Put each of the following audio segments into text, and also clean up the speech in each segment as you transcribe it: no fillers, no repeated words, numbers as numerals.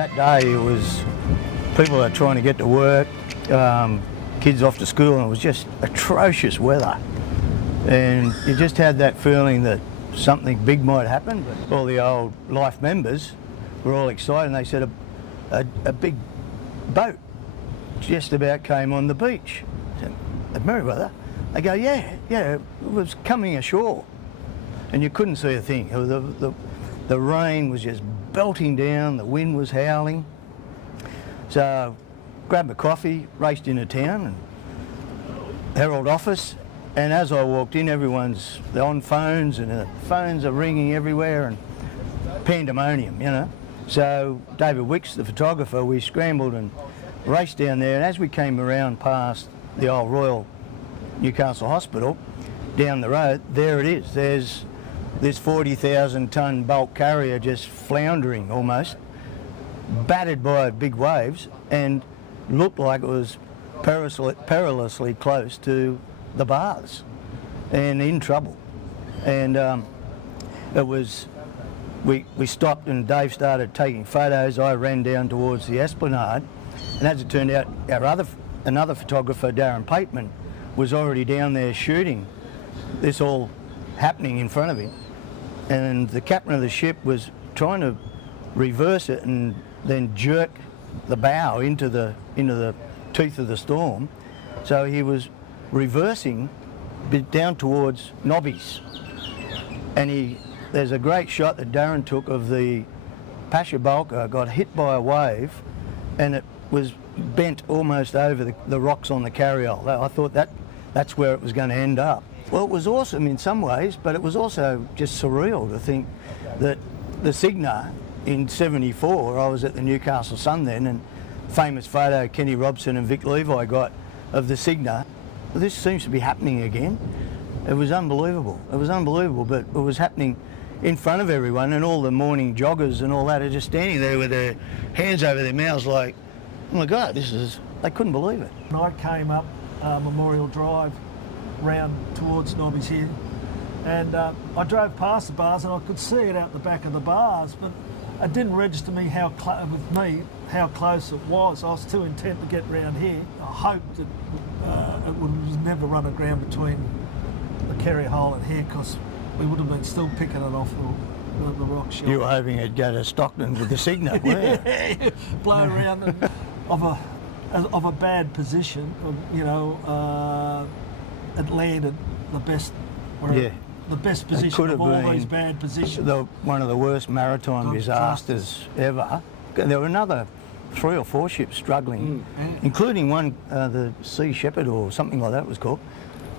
That day it was people are trying to get to work, kids off to school, and it was just atrocious weather. And you just had that feeling that something big might happen. But all the old life members were all excited, and they said a big boat just about came on the beach at Merriweather. They go, yeah, it was coming ashore. And you couldn't see a thing. The rain was just belting down, the wind was howling. So grabbed a coffee, raced into town, and Herald office, and as I walked in, everyone's on phones, and the phones are ringing everywhere, and pandemonium, you know. So David Wicks, the photographer, we scrambled and raced down there, and as we came around past the old Royal Newcastle Hospital, down the road, there it is. There's this 40,000 tonne bulk carrier just floundering almost, battered by big waves, and looked like it was perilously close to the baths and in trouble. And it was, we stopped and Dave started taking photos. I ran down towards the esplanade, and as it turned out, another photographer, Darren Pateman, was already down there shooting this all happening in front of him. And the captain of the ship was trying to reverse it and then jerk the bow into the teeth of the storm. So he was reversing down towards Nobby's. And there's a great shot that Darren took of the Pasha Bulker got hit by a wave, and it was bent almost over the rocks on the carriole. I thought that's where it was going to end up. Well, it was awesome in some ways, but it was also just surreal to think that the Cygna in '74, I was at the Newcastle Sun then, and famous photo Kenny Robson and Vic Levi got of the Cygna. This seems to be happening again. It was unbelievable. It was unbelievable, but it was happening in front of everyone, and all the morning joggers and all that are just standing there with their hands over their mouths like, oh my God, they couldn't believe it. And I came up Memorial Drive round towards Nobby's here, and I drove past the bars and I could see it out the back of the bars, but it didn't register me how close it was. I was too intent to get round here. I hoped that it would never run aground between the Kerry Hole and here, because we would have been still picking it off the rock shelf. You were hoping it'd go to Stockton with the Cygna, weren't you? Blow around and of a bad position, you know. It landed the best. The best position of all these bad positions. One of the worst maritime disasters ever. There were another 3 or 4 ships struggling, including one, the Sea Shepherd or something like that it was called,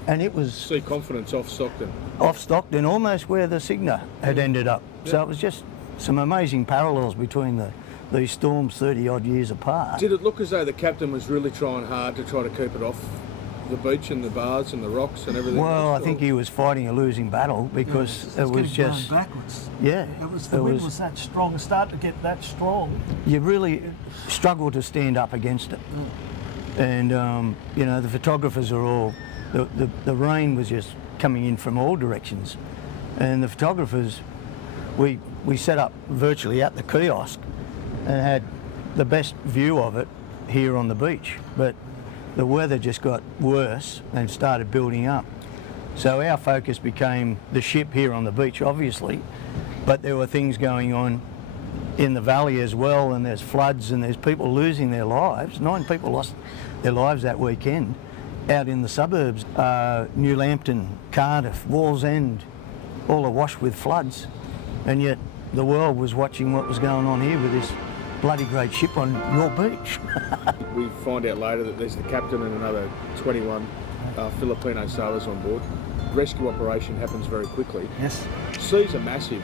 and it was Sea Confidence off Stockton. Off Stockton, almost where the Cygna had ended up. Yeah. So it was just some amazing parallels between these storms 30 odd years apart. Did it look as though the captain was really trying hard to try to keep it off the beach and the bars and the rocks and everything? Well, I think he was fighting a losing battle because it was just backwards. Yeah, the wind was that strong. It started to get that strong. You really struggled to stand up against it. And you know, the photographers are all the rain was just coming in from all directions, and the photographers we set up virtually at the kiosk and had the best view of it here on the beach, but the weather just got worse and started building up. So our focus became the ship here on the beach, obviously, but there were things going on in the valley as well, and there's floods and there's people losing their lives. 9 people lost their lives that weekend out in the suburbs. New Lambton, Cardiff, Wallsend, all awash with floods, and yet the world was watching what was going on here with this bloody great ship on your beach. We find out later that there's the captain and another 21 Filipino sailors on board. Rescue operation happens very quickly. Yes. Seas are massive.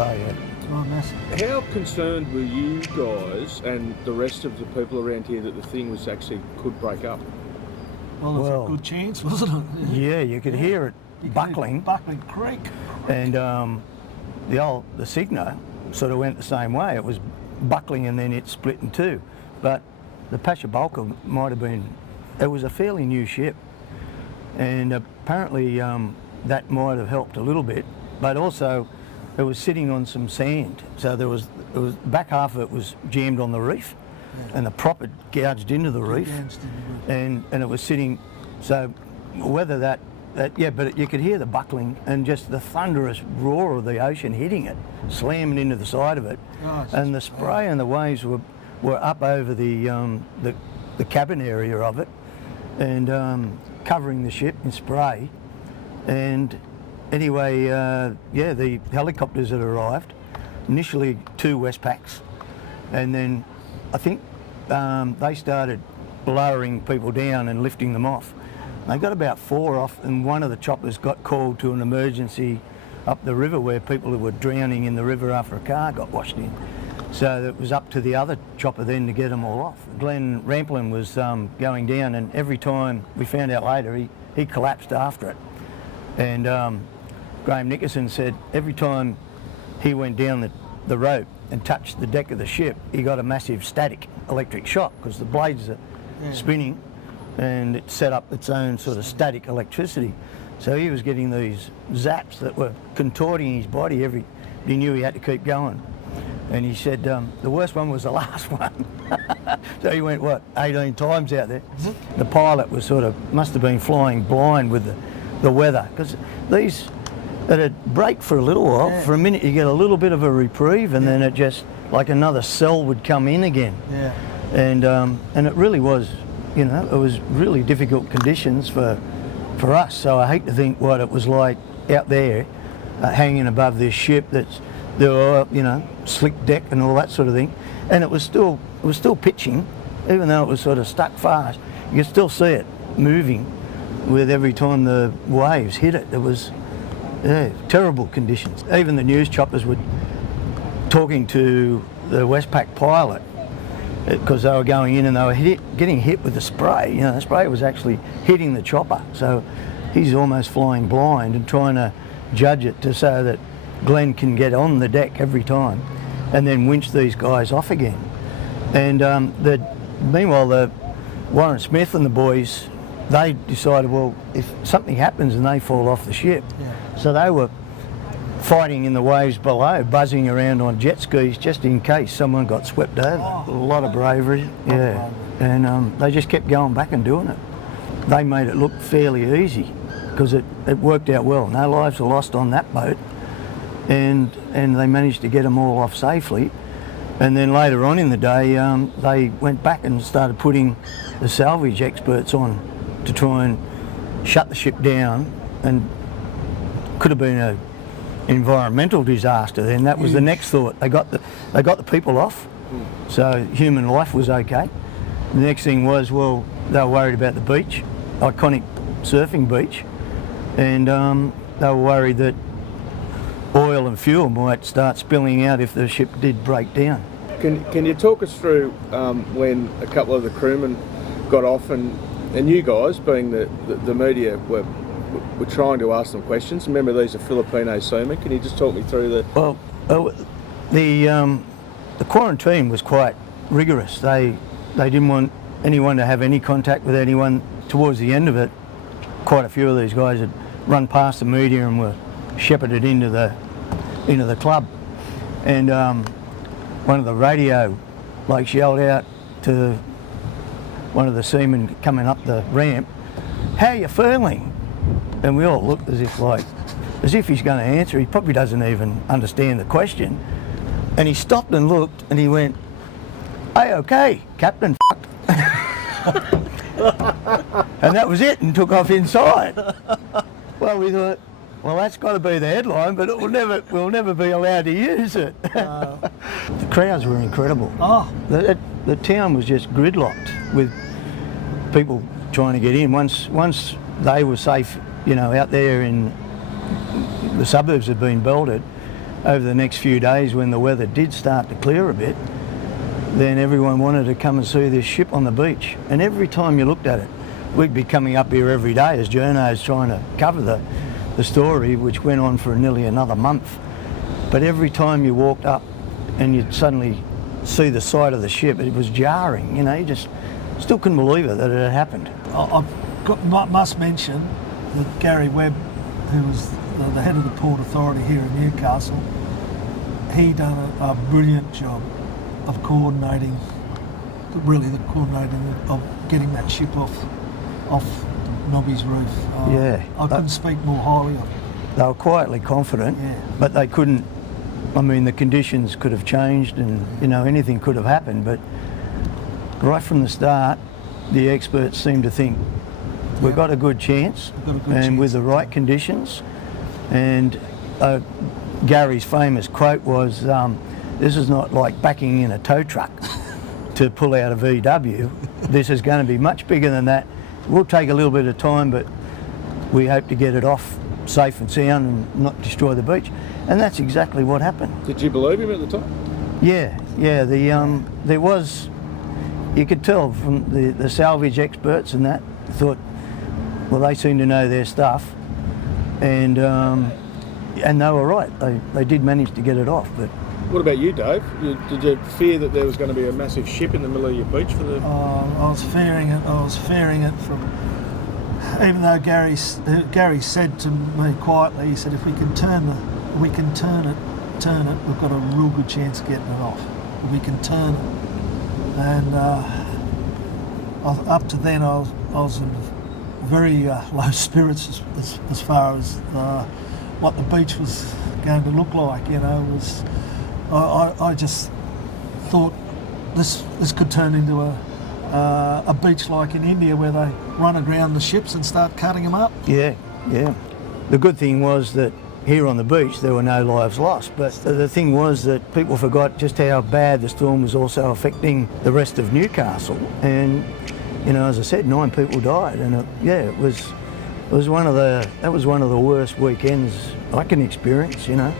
Oh yeah. Oh, massive. How concerned were you guys and the rest of the people around here that the thing was actually could break up? Well, there's a good chance, wasn't it? Yeah, you could hear it buckling. Buckling creak. And the Cygna sort of went the same way. It was buckling and then it split in two. But the Pasha Bulker might have been, it was a fairly new ship, and apparently that might have helped a little bit, but also it was sitting on some sand, so there was it was back half of it was jammed on the reef, and the prop had gouged into the reef, and it was sitting. So whether that but you could hear the buckling and just the thunderous roar of the ocean hitting it, slamming into the side of it, and the spray and the waves were up over the cabin area of it, and covering the ship in spray. And anyway, the helicopters had arrived. Initially 2 Westpacks, and then I think they started lowering people down and lifting them off. They got about 4 off, and one of the choppers got called to an emergency up the river where people who were drowning in the river after a car got washed in. So it was up to the other chopper then to get them all off. Glenn Ramplin was going down, and every time, we found out later, he collapsed after it. And Graham Nickerson said every time he went down the rope and touched the deck of the ship, he got a massive static electric shock because the blades are spinning, and it set up its own sort of static electricity. So he was getting these zaps that were contorting his body he knew he had to keep going. And he said the worst one was the last one. So he went, 18 times out there. The pilot was must have been flying blind with the weather, because it'd break for a little while. Yeah. For a minute you get a little bit of a reprieve, and then it just, like another cell would come in again. Yeah. And it really was, it was really difficult conditions for us. So I hate to think what it was like out there, hanging above this ship there were, slick deck and all that sort of thing. And it was still pitching, even though it was sort of stuck fast. You could still see it moving with every time the waves hit it. It was terrible conditions. Even the news choppers were talking to the Westpac pilot, because they were going in and they were getting hit with the spray. The spray was actually hitting the chopper. So he's almost flying blind and trying to judge it so that Glenn can get on the deck every time and then winch these guys off again. And meanwhile, the Warren Smith and the boys, they decided, well, if something happens and they fall off the ship. So they were fighting in the waves below, buzzing around on jet skis just in case someone got swept over. A lot of bravery, and they just kept going back and doing it. They made it look fairly easy because it worked out well. No lives were lost on that boat, and they managed to get them all off safely. And then later on in the day, they went back and started putting the salvage experts on to try and shut the ship down, and could have been an environmental disaster then. That was the next thought. They got the people off, so human life was okay. The next thing was, well, they were worried about the beach, iconic surfing beach, and they were worried that oil and fuel might start spilling out if the ship did break down. Can you talk us through when a couple of the crewmen got off, and you guys, being the media, were trying to ask them questions? Remember, these are Filipino seamen. Can you just talk me through the... Well, the quarantine was quite rigorous. They didn't want anyone to have any contact with anyone. Towards the end of it, quite a few of these guys had run past the media and were shepherded into the club. And one of the radio blokes yelled out to one of the seamen coming up the ramp, "How you feeling?" And we all looked as if he's going to answer. He probably doesn't even understand the question. And he stopped and looked, and he went, "Hey, okay, Captain." And that was it, and took off inside. Well, we thought, well, that's got to be the headline, but we'll never be allowed to use it. The crowds were incredible. The town was just gridlocked with people trying to get in. Once they were safe, out there in the suburbs had been belted, over the next few days when the weather did start to clear a bit, then everyone wanted to come and see this ship on the beach. And every time you looked at it, we'd be coming up here every day as journos trying to cover the story, which went on for nearly another month. But every time you walked up and you'd suddenly see the side of the ship, it was jarring. You just still couldn't believe it that it had happened. Must mention that Gary Webb, who was the head of the Port Authority here in Newcastle, he done a brilliant job of coordinating, really the coordinating of getting that ship off Nobby's reef. Yeah. I couldn't speak more highly of it. They were quietly confident, Yeah. but they couldn't. I mean, the conditions could have changed, and anything could have happened. But right from the start, the experts seemed to think we've got a good chance, and with the right conditions. And Gary's famous quote was, "This is not like backing in a tow truck to pull out a VW. This is going to be much bigger than that. We'll take a little bit of time, but we hope to get it off safe and sound and not destroy the beach." And that's exactly what happened. Did you believe him at the time? Yeah. There was, you could tell from the salvage experts and that, thought, well, they seem to know their stuff, and they were right. They did manage to get it off. But What about you, Dave? Did you fear that there was going to be a massive ship in the middle of your beach for the? I was fearing it. I was fearing it from. Even though Gary said to me quietly, he said, if we can turn it, we've got a real good chance of getting it off. If we can turn it. And up to then, I was in very low spirits as far as what the beach was going to look like. I just thought this could turn into a beach like in India where they run aground the ships and start cutting them up. yeah. The good thing was that here on the beach there were no lives lost, but the thing was that people forgot just how bad the storm was also affecting the rest of Newcastle. And as I said, 9 people died, and it was one of the worst weekends I can experience. Yeah.